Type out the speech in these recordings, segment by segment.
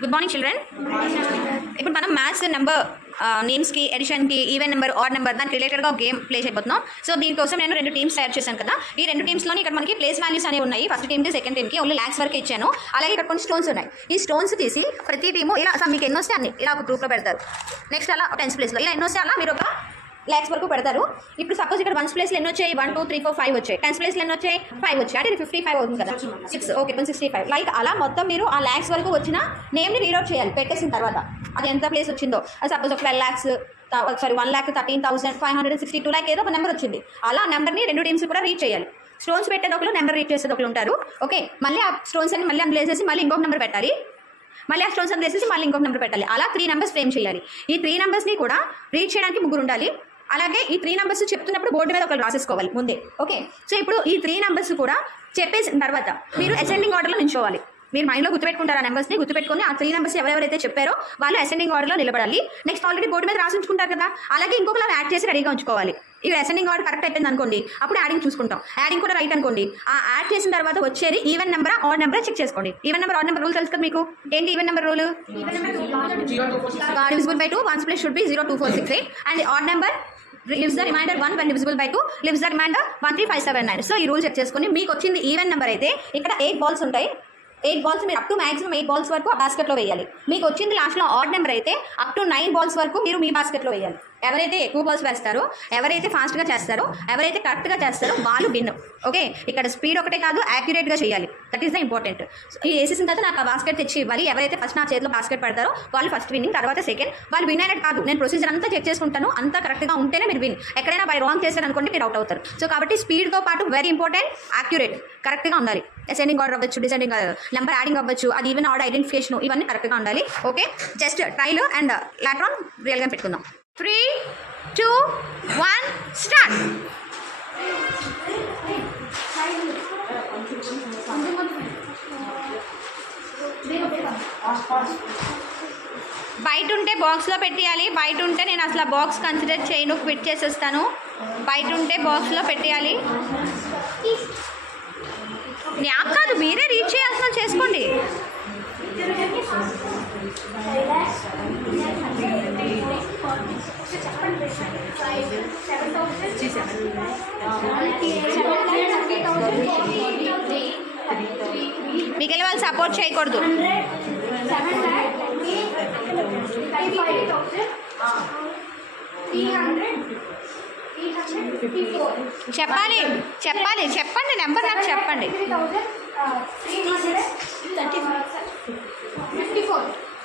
Good morning children. ఇప్పుడు మనం maths number నేమ్స్కి, ఎడిషన్కి, ఈవెన్ నెంబర్, ఆడ్ నెంబర్ దానికి రిలేటెడ్గా గేమ్ ప్లే చేయబోతున్నాం. సో దీనికోసం నేను 2 టీమ్స్ తయారు చేశాను కదా. ఈ 2 టీమ్స్లోని ఇక్కడ మనకి ప్లేస్ వాల్యూస్ అనేవి ఉన్నాయి. ఫస్ట్ టీమ్కి, సెకండ్ టీమ్కి ఓన్లీ ల్యాక్స్ వరకు ఇచ్చాను. అలాగే ఇక్కడ కొన్ని స్టోన్స్ ఉన్నాయి. ఈ స్టోన్స్ తీసి ప్రతి టీము ఇలా మీకు ఎన్ని వస్తే అన్ని ఇలా ఒక గ్రూప్లో పెడతారు. నెక్స్ట్ అలా 10th ప్లేస్లో ఇలా ఎన్ని వస్తే అలా మీరు ఒక ల్యాక్స్ వరకు పెడతారు. ఇప్పుడు సపోజ్ ఇక్కడ 1st ప్లేస్లో ఎన్ని వచ్చాయి? 1 2 3 4 5 వచ్చాయి. 10th ప్లేస్లో ఎన్ని వచ్చాయి? 5 వచ్చాయి. అంటే 55 అవుతుంది కదా. 6 ఓకే 65 లైక్ అలా మొత్తం మీరు ఆ ల్యాక్స్ వరకు వచ్చిన నేమ్ని రీడౌట్ చేయాలి పెట్టేసిన తర్వాత. అది ఎంత ప్లేస్ వచ్చిందో అది సపోజ్ ఒక 12 lakhs 1,13,562 లైక్ ఏదో ఒక నెంబర్ వచ్చింది. అలా ఆ నెంబర్ని 2 టీమ్స్ కూడా రీడ్ చేయాలి. స్టోన్స్ పెట్టేది ఒకరు, నెంబర్ రీడ్ చేసేది ఒకరు ఉంటారు. ఓకే, మళ్ళీ ఆ స్టోన్స్ అని మళ్ళీ అందులో వేసేసి మళ్ళీ ఇంకొక నెంబర్ పెట్టాలి. మళ్ళీ ఆ స్టోన్స్ అందులో వేసేసి మళ్ళీ ఇంకొక నెంబర్ పెట్టాలి. అలా 3 numbers ఫ్రేమ్ చేయాలి. ఈ 3 numbers కూడా రీడ్ చేయడానికి 3 ఉండాలి. అలాగే ఈ 3 numbers చెప్తున్నప్పుడు బోర్డు మీద ఒకరు రాసేసుకోవాలి ముందే. ఓకే, సో ఇప్పుడు ఈ 3 numbers కూడా చెప్పేసిన తర్వాత మీరు అసెండింగ్ ఆర్డర్లో నిల్చోవాలి. మీరు మైండ్లో గుర్తుపెట్టుకుంటారు ఆ నెంబర్స్ని. గుర్తుపెట్టుకుని ఆ 3 numbers ఎవరెవరైతే చెప్పారో వాళ్ళు అసెండింగ్ ఆర్డర్లో నిలబడాలి. నెక్స్ట్ ఆల్రెడీ బోర్డు మీద రాసి ఉంచుకుంటారు కదా, అలాగే ఇంకొకలా యాడ్ చేసి రెడీగా ఉంచుకోవాలి. ఇవి అసెండింగ్ ఆర్డర్ కరెక్ట్ అయిపోయింది అనుకోండి, అప్పుడు యాడింగ్ చూసుకుంటాం. యాడింగ్ కూడా రైట్ అనుకోండి. ఆ యాడ్ చేసిన తర్వాత వచ్చేది even number, odd number check చేసుకోండి. Even number, odd number rule తెలుసు కదా మీకు. ఏంటి even number rule? divisible by 2, 1's place should be 0 2 4 6 8 and the odd number leaves the remainder 1 when divisible by 2 leaves the remainder 1 3 5 7 9. So ఈ rule check చేసుకుని మీకు వచ్చింది even number అయితే ఇక్కడ 8 balls ఉంటాయి. 8 balls మీరు అప్ టు మ్యాక్సిమం 8 balls వరకు ఆ బాస్కెట్లో వేయాలి. మీకు వచ్చింది లాస్ట్లో ఆడ్ నెంబర్ అయితే అప్ టు 9 balls వరకు మీరు మీ బాస్కెట్లో వేయాలి. ఎవరైతే ఎక్కువ బాల్స్ వేస్తారో, ఎవరైతే ఫాస్ట్గా చేస్తారో, ఎవరైతే కరెక్ట్గా చేస్తారో వాళ్ళు విన్. ఓకే, ఇక్కడ స్పీడ్ ఒకటే కాదు, యాక్యురేట్గా చేయాలి. That is the important. ఇది వేసేసిన తర్వాత నాకు ఆ బాస్కెట్ తెచ్చి ఇవ్వాలి. ఎవరైతే ఫస్ట్ నా చేతిలో బాస్కెట్ పెడతారో వాళ్ళు ఫస్ట్ విన్నింగ్, తర్వాత సెకండ్. వాళ్ళు విన్ అయినట్టు కాదు, నేను ప్రొసీజర్ అంతా చెక్ చేసుకుంటాను. అంతా కరెక్ట్గా ఉంటేనే మీరు విన్. ఎక్కడైనా బై రాంగ్ చేశారు అనుకోండి మీరు అవుట్ అవుతారు. సో కాబట్టి స్పీడ్తో పాటు వెరీ ఇంపార్టెంట్ యాక్యురేట్, కరెక్ట్గా ఉండాలి. అసెండింగ్ ఆర్డర్ అవ్వచ్చు, డిసెండింగ్ నెంబర్ యాడింగ్ అవ్వచ్చు, అది ఈవెన్ ఆర్డర్ ఐడెంటిఫికేషన్ ఇవన్నీ కరెక్ట్గా ఉండాలి. Okay, just trial and later on రియల్గా పెట్టుకుందాం. 3 2 1 స్టార్ట్. బయట ఉంటే బాక్స్లో పెట్టేయాలి. బయట ఉంటే నేను అసలు బాక్స్ కన్సిడర్ చేయను, క్విట్ చేసేస్తాను. బయట ఉంటే బాక్స్లో పెట్టేయాలి. నాకు కాదు, మీరే రీడ్ చేయాల్సిన చేసుకోండి. మిగిలిన వాళ్ళు సపోర్ట్ చేయకూడదు. చెప్పాలి చెప్పాలి చెప్పండి, నెంబర్ నాకు చెప్పండి.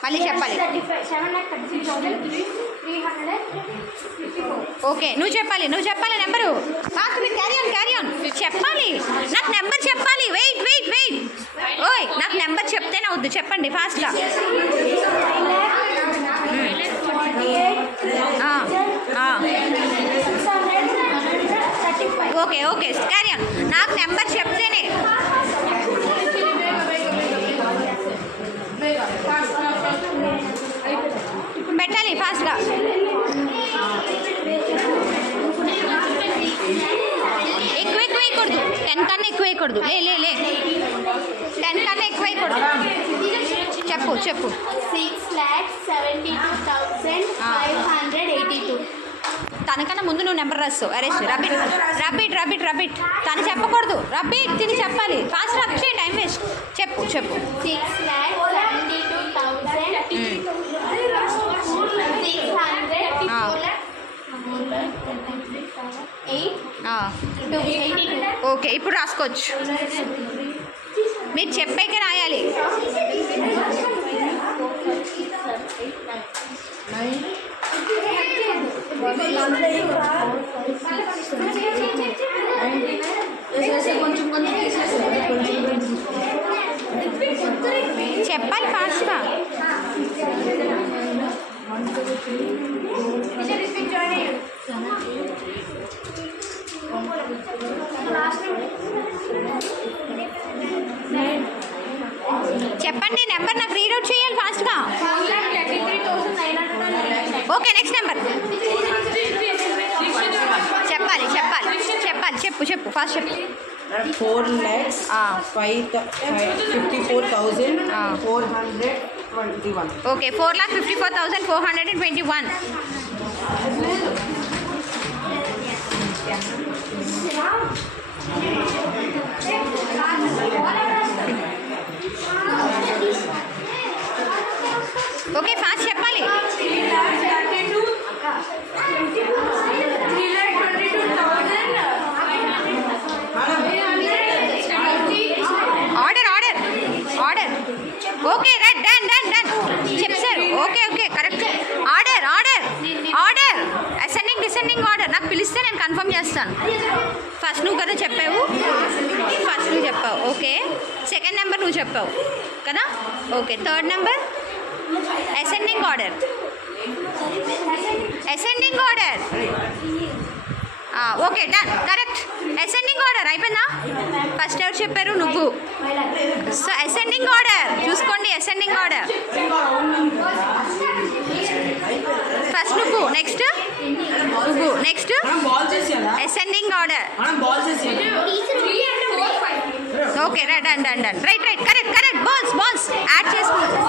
మళ్ళీ చెప్పాలి. ఓకే, నువ్వు చెప్పాలి నెంబరు. క్యారీ ఆన్ చెప్పాలి. నాకు నెంబర్ చెప్పాలి. వెయిట్ ఓయ్, నాకు నెంబర్ చెప్తేనే వద్దు, చెప్పండి ఫాస్ట్గా. Okay carry on. నాకు నెంబర్ చెప్తేనే. పెట్టాలి ఫాస్ట్గా. ఎక్కువ వేయకూడదు. 10 కన్నా ఎక్కువ వేయకూడదు. లే 10 కన్నా ఎక్కువ వేయకూడదు. చెప్పు 6,72,582. తనకన్నా ముందు నువ్వు నెంబర్ రాస్తావు. అరెస్ట్ రబిట్ తను చెప్పకూడదు. రబిట్ తిని చెప్పాలి. ఫాస్ట్ రబ్ చేయి, టైం వేస్ట్. చెప్పు 6,72,882. ఓకే, ఇప్పుడు రాసుకోవచ్చు. మీరు చెప్పాక రాయాలి. చెప్పాలి ఫాస్ట్గా. చెప్పండి నెంబర్, నాకు రీడౌట్ చేయాలి ఫాస్ట్గా. ఓకే, నెక్స్ట్ నెంబర్ చెప్పు ఫాస్ట్ చెప్పు. 4,54,400 Okay, 4,54,421. Okay, fast చెప్పాలి. ఆర్డర్. Okay, done. చెప్పారు. Okay, correct. Order. Ascending order. నాకు పిలిస్తే నేను కన్ఫర్మ్ చేస్తాను. ఫస్ట్ నువ్వు కదా చెప్పావు. ఓకే. సెకండ్ నెంబర్ నువ్వు చెప్పావు కదా. Okay, third number ascending order. Okay, done. Correct. Ascending order అయిపోయిందా? ఫస్ట్ ఎవరు చెప్పారు? నువ్వు. సో అసెండింగ్ ఆర్డర్ చూసుకోండి. అసెండింగ్ ఆర్డర్ ఫస్ట్ నువ్వు, next ascending order. Okay, done. Right. Correct. Balls add చేసుకుంటాం.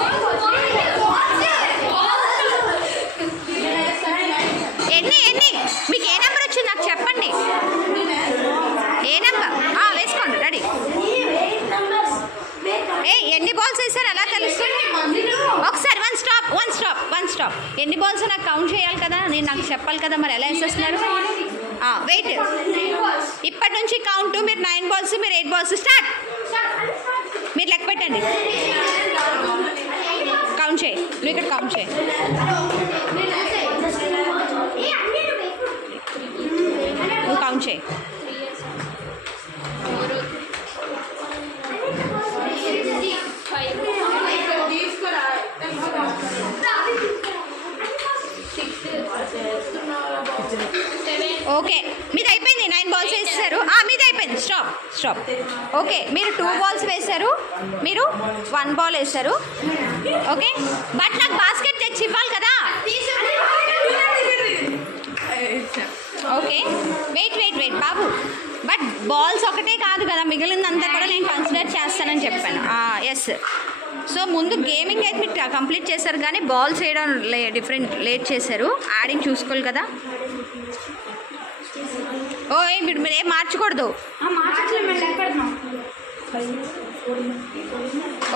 ఎన్ని మీకు ఏ నెంబర్ వచ్చింది నాకు చెప్పండి. ఏ నెంబర్ వేసుకోండి. రెడీ. ఎన్ని బాల్స్ వేసారు ఎలా తెలుస్తుంది? ఒకసారి వన్ స్టాప్. ఎన్ని బాల్స్ నాకు కౌంట్ చేయాలి కదా, నాకు చెప్పాలి కదా. మరి ఎలా వేసేస్తున్నారు? వెయిట్. ఇప్పటి నుంచి కౌంట్. మీరు 9 బాల్స్, మీరు 8 బాల్స్. స్టార్ట్. మీరు లెక్క పెట్టండి. కౌంట్ చేయి. నువ్వు ఇక్కడ కౌంట్ చేయి. నువ్వు కౌంట్ చేయి. ఓకే, మీది అయిపోయింది. 9 బాల్స్ వేసేసారు. మీది అయిపోయింది. స్టాప్. ఓకే, మీరు 2 బాల్స్ వేశారు, మీరు 1 బాల్ వేశారు. ఓకే, బట్ నాకు బాస్కెట్ తెచ్చి ఇవ్వాలి కదా. ఓకే, వెయిట్ బాబు. బట్ బాల్స్ ఒకటే కాదు కదా, మిగిలిందంతా కూడా నేను కన్సిడర్ చేస్తానని చెప్పాను. ఎస్. సో ముందు గేమింగ్ అయితే మీరు కంప్లీట్ చేశారు, కానీ బాల్స్ వేయడం లేట్ చేశారు. యాడింగ్ చూసుకోవాలి కదా. మీరు ఏం మార్చకూడదు.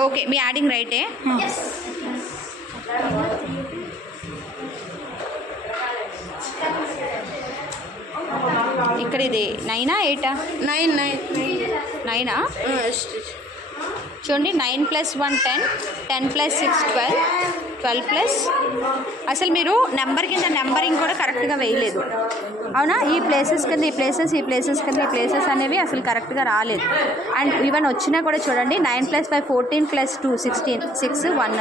ఓకే, మీ యాడింగ్ రైటే. ఇక్కడ ఇది 9 8 9 చూడండి. 9 + 1 10, 10 + 6 12, 12 + అసలు మీరు నెంబర్ కింద నెంబరింగ్ కూడా కరెక్ట్గా వేయలేదు. అవునా? ఈ ప్లేసెస్ కింద ఈ ప్లేసెస్ అనేవి అసలు కరెక్ట్గా రాలేదు. అండ్ ఈవెన్ వచ్చినా కూడా చూడండి. 9 + 5 14 + 2 16 6 1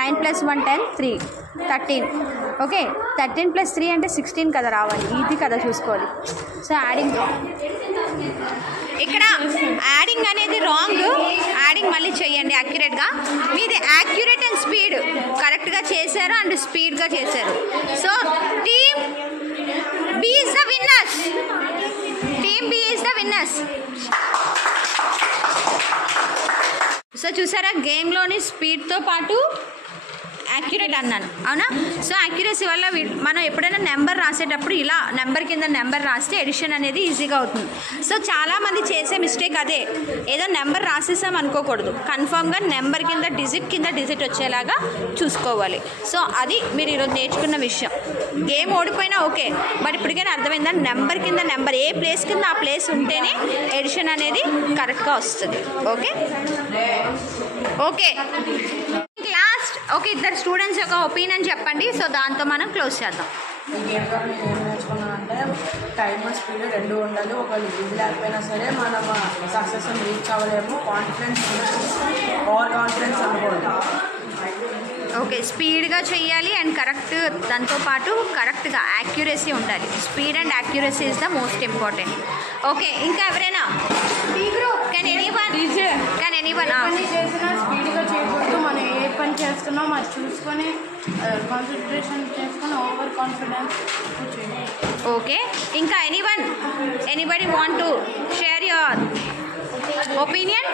9 + 1 10 3 13. ఓకే, 13 + 3 అంటే 16 కదా రావాలి. ఇది కదా చూసుకోవాలి. సో యాడింగ్ ఇక్కడ యాడింగ్ అనేది రాంగ్. యాడింగ్ మళ్ళీ చేయండి యాక్యురేట్గా. మీది యాక్యురేట్ అండ్ స్పీడ్ కరెక్ట్గా చేశారు అండ్ స్పీడ్గా చేశారు. So team B is the winners. So చూసారా, గేమ్లోని స్పీడ్తో పాటు యాక్యురేట్ అన్నాను. అవునా? సో యాక్యురసీ వల్ల మనం ఎప్పుడైనా నెంబర్ రాసేటప్పుడు ఇలా నెంబర్ కింద నెంబర్ రాస్తే ఎడిషన్ అనేది ఈజీగా అవుతుంది. సో చాలామంది చేసే మిస్టేక్ అదే. ఏదో నెంబర్ రాసేసాం అనుకోకూడదు. కన్ఫామ్గా నెంబర్ కింద డిజిట్ వచ్చేలాగా చూసుకోవాలి. సో అది మీరు ఈరోజు నేర్చుకున్న విషయం. గేమ్ ఓడిపోయినా ఓకే, బట్ ఇప్పటికైనా అర్థమైందా? నెంబర్ కింద నెంబర్ ఏ ప్లేస్ కింద ఆ ప్లేస్ ఉంటేనే ఎడిషన్ అనేది కరెక్ట్గా వస్తుంది. ఓకే. లాస్ట్ ఇద్దరు స్టూడెంట్స్ యొక్క ఒపీనియన్ చెప్పండి. సో దాంతో మనం క్లోజ్ చేద్దాం. ఈ గేమ్లో నేను ఏం నేర్చుకున్నానంటే టైమ్ స్పీడ్ 2 ఉండాలి. ఒకవేళ ఇది లేకపోయినా సరే మనం సక్సెస్ రీచ్ అవ్వలేము. ఓవర్ కాన్ఫిడెన్స్ అనుకోవద్దు. ఓకే, స్పీడ్గా చేయాలి అండ్ కరెక్ట్. దాంతోపాటు కరెక్ట్గా యాక్యురసీ ఉండాలి. Speed and accuracy is the most important. Okay, ఇంకా ఎవరైనా కెన్ ఎనీవన్ చేసినా స్పీడ్గా చేయకూడదు. మనం ఏ పని చేస్తున్నాం అది చూసుకొని కాన్సన్ట్రేషన్ చేసుకొని ఓవర్ కాన్ఫిడెన్స్ చేయాలి. ఓకే, ఇంకా anybody want to share your opinion?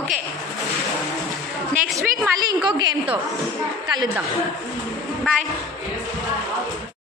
Okay, next week మళ్ళీ ఇంకో గేమ్తో కలుద్దాం. బాయ్.